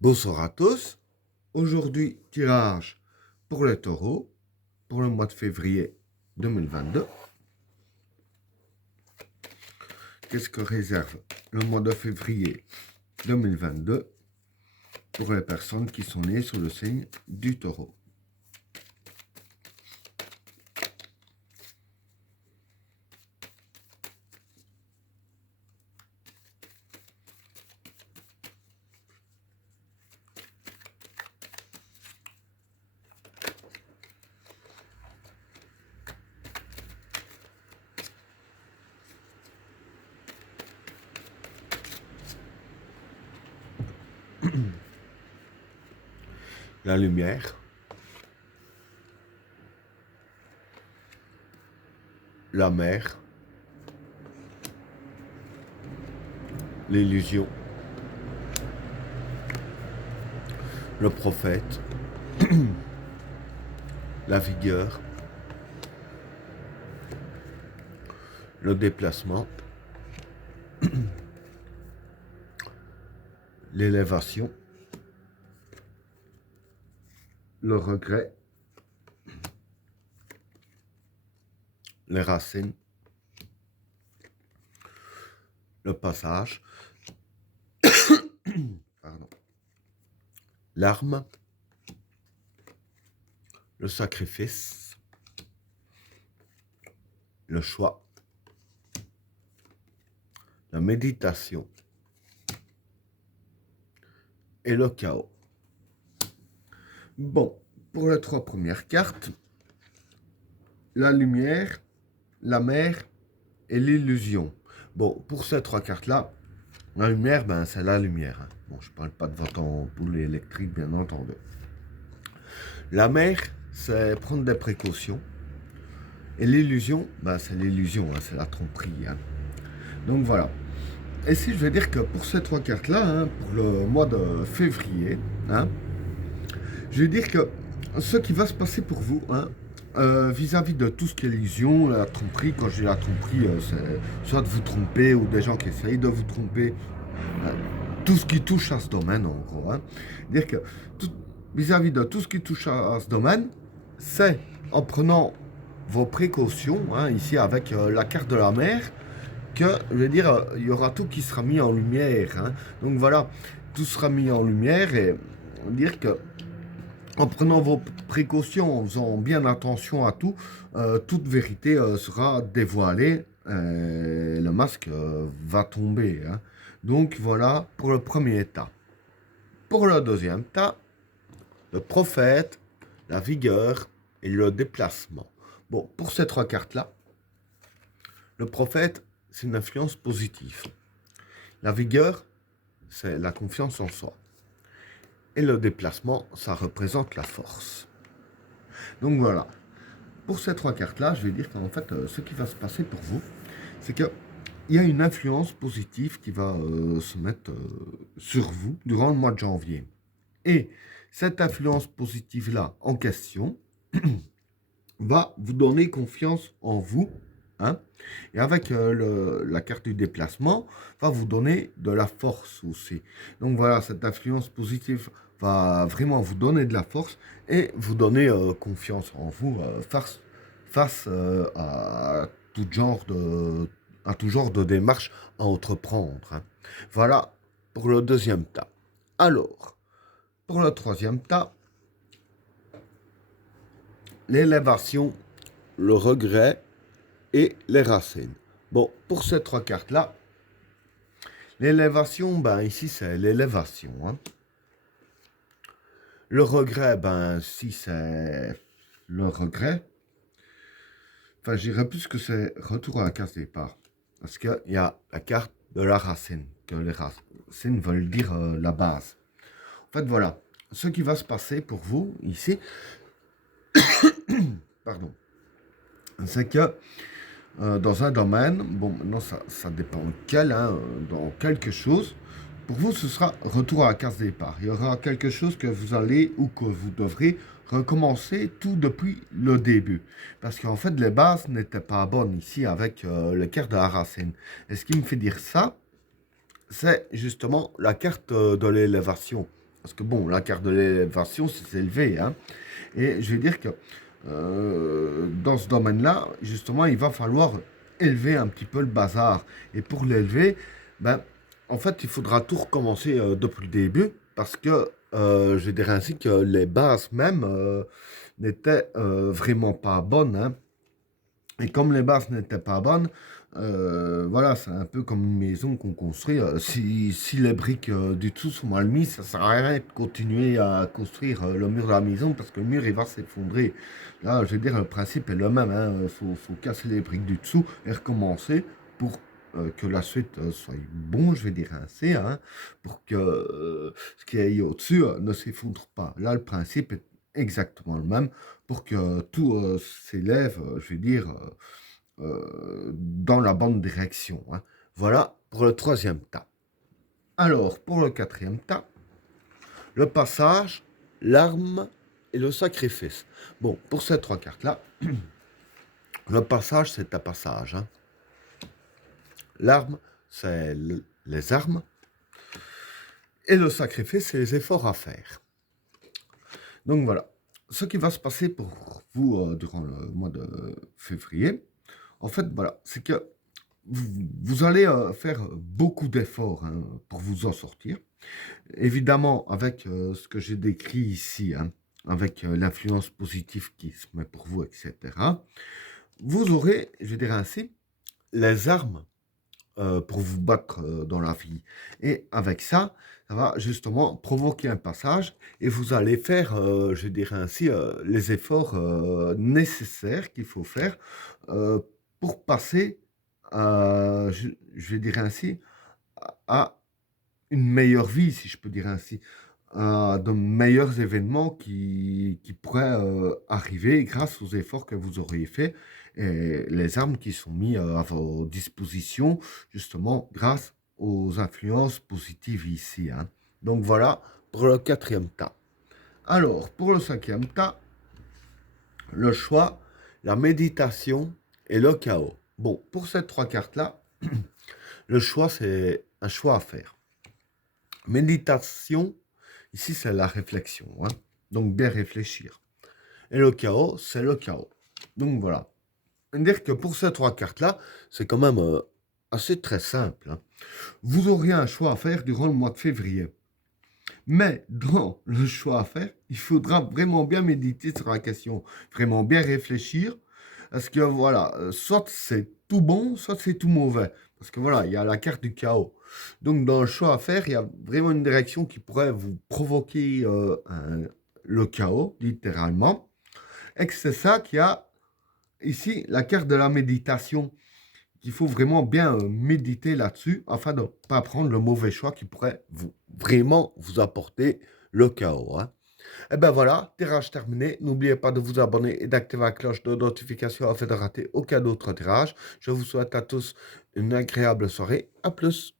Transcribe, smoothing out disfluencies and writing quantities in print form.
Bonsoir à tous. Aujourd'hui, tirage pour les taureaux pour le mois de février 2022. Qu'est-ce que réserve le mois de février 2022 pour les personnes qui sont nées sous le signe du taureau? La lumière, la mer, l'illusion, le prophète, la vigueur, le déplacement, l'élévation, le regret, les racines, le passage, pardon, l'arme, le sacrifice, le choix, la méditation et le chaos. Bon, pour les trois premières cartes, la lumière, la mer et l'illusion. Bon, pour ces trois cartes-là, la lumière, ben, c'est la lumière. Hein. Bon, je parle pas de votre ampoule électrique, bien entendu. La mer, c'est prendre des précautions. Et l'illusion, ben, c'est l'illusion, hein, c'est la tromperie. Hein. Donc voilà. Et si je veux dire que pour ces trois cartes-là, hein, pour le mois de février, hein, je vais dire que ce qui va se passer pour vous, hein, vis-à-vis de tout ce qui est illusion, la tromperie, quand je dis la tromperie, c'est soit de vous tromper ou des gens qui essayent de vous tromper, euh, tout ce qui touche à ce domaine en gros. Hein. Dire que vis-à-vis de tout ce qui touche à ce domaine, c'est en prenant vos précautions, hein, ici avec la carte de la mer, que, je veux dire, il y aura tout qui sera mis en lumière. Hein. Donc voilà, tout sera mis en lumière et dire que en prenant vos précautions, en faisant bien attention à tout, toute vérité sera dévoilée. Le masque va tomber. Hein. Donc voilà pour le premier tas. Pour le deuxième tas, le prophète, la vigueur et le déplacement. Bon, pour ces trois cartes-là, le prophète, c'est une influence positive. La vigueur, c'est la confiance en soi. Et le déplacement, ça représente la force. Donc voilà. Pour ces trois cartes-là, je vais dire qu'en fait, ce qui va se passer pour vous, c'est qu'il y a une influence positive qui va se mettre sur vous durant le mois de janvier. Et cette influence positive-là en question va vous donner confiance en vous. Hein, et avec la carte du déplacement, va vous donner de la force aussi. Donc voilà, cette influence positive va vraiment vous donner de la force et vous donner confiance en vous face à tout genre de démarche à entreprendre. Hein. Voilà pour le deuxième tas. Alors, pour le troisième tas, l'élévation, le regret et les racines. Bon, pour ces trois cartes-là, l'élévation, ben ici c'est l'élévation. Hein. Le regret, ben si c'est le regret, enfin je dirais plus que c'est retour à la case départ. Parce qu'il y a la carte de la racine, que les racines veulent dire la base. En fait, voilà, ce qui va se passer pour vous ici, pardon, c'est que dans un domaine, bon, maintenant ça dépend quel, hein, dans quelque chose, pour vous ce sera retour à la case départ. Il y aura quelque chose que vous allez ou que vous devrez recommencer tout depuis le début. Parce qu'en fait, les bases n'étaient pas bonnes ici avec le carte de la racine. Et ce qui me fait dire ça, c'est justement la carte de l'élévation. Parce que bon, la carte de l'élévation, c'est élevé, hein. Et je vais dire que dans ce domaine-là, justement, il va falloir élever un petit peu le bazar. Et pour l'élever, ben, en fait, il faudra tout recommencer depuis le début, parce que je dirais ainsi que les bases même n'étaient vraiment pas bonnes, hein. Et comme les bases n'étaient pas bonnes, voilà, c'est un peu comme une maison qu'on construit. Si les briques du dessous sont mal mises, ça sert à rien de continuer à construire le mur de la maison parce que le mur il va s'effondrer. Là, je veux dire, le principe est le même. Il faut casser les briques du dessous et recommencer pour que la suite soit bon, je vais dire ainsi, hein, pour que ce qui est au-dessus ne s'effondre pas. Là, le principe est exactement le même pour que tout s'élève, je vais dire, dans la bonne direction, hein. Voilà pour le troisième tas. Alors, pour le quatrième tas, le passage, l'arme et le sacrifice. Bon, pour ces trois cartes-là, le passage, c'est un passage, hein. L'arme, c'est les armes. Et le sacrifice, c'est les efforts à faire. Donc voilà. Ce qui va se passer pour vous durant le mois de février, en fait, voilà, c'est que vous allez faire beaucoup d'efforts hein, pour vous en sortir. Évidemment, avec ce que j'ai décrit ici, hein, avec l'influence positive qui se met pour vous, etc. Vous aurez, je dirais ainsi, les armes pour vous battre dans la vie. Et avec ça, ça va justement provoquer un passage et vous allez faire, je dirais ainsi, les efforts nécessaires qu'il faut faire euh, pour passer, je dirais ainsi, à une meilleure vie, si je peux dire ainsi, à de meilleurs événements qui pourraient arriver grâce aux efforts que vous auriez faits et les armes qui sont mises à vos dispositions, justement, grâce aux influences positives ici, hein. Donc voilà pour le quatrième tas. Alors, pour le cinquième tas, le choix, la méditation et le chaos. Bon, pour ces trois cartes-là, le choix, c'est un choix à faire. Méditation, ici, c'est la réflexion, hein. Donc, bien réfléchir. Et le chaos, c'est le chaos. Donc, voilà. Dire que pour ces trois cartes-là, c'est quand même assez très simple, hein. Vous aurez un choix à faire durant le mois de février. Mais dans le choix à faire, il faudra vraiment bien méditer sur la question, vraiment bien réfléchir. Parce que voilà, soit c'est tout bon, soit c'est tout mauvais. Parce que voilà, il y a la carte du chaos. Donc dans le choix à faire, il y a vraiment une direction qui pourrait vous provoquer le chaos, littéralement. Et que c'est ça qui a ici la carte de la méditation. Il faut vraiment bien méditer là-dessus afin de ne pas prendre le mauvais choix qui pourrait vraiment vous apporter le chaos, hein. Et ben voilà, tirage terminé. N'oubliez pas de vous abonner et d'activer la cloche de notification afin de rater aucun autre tirage. Je vous souhaite à tous une agréable soirée. À plus.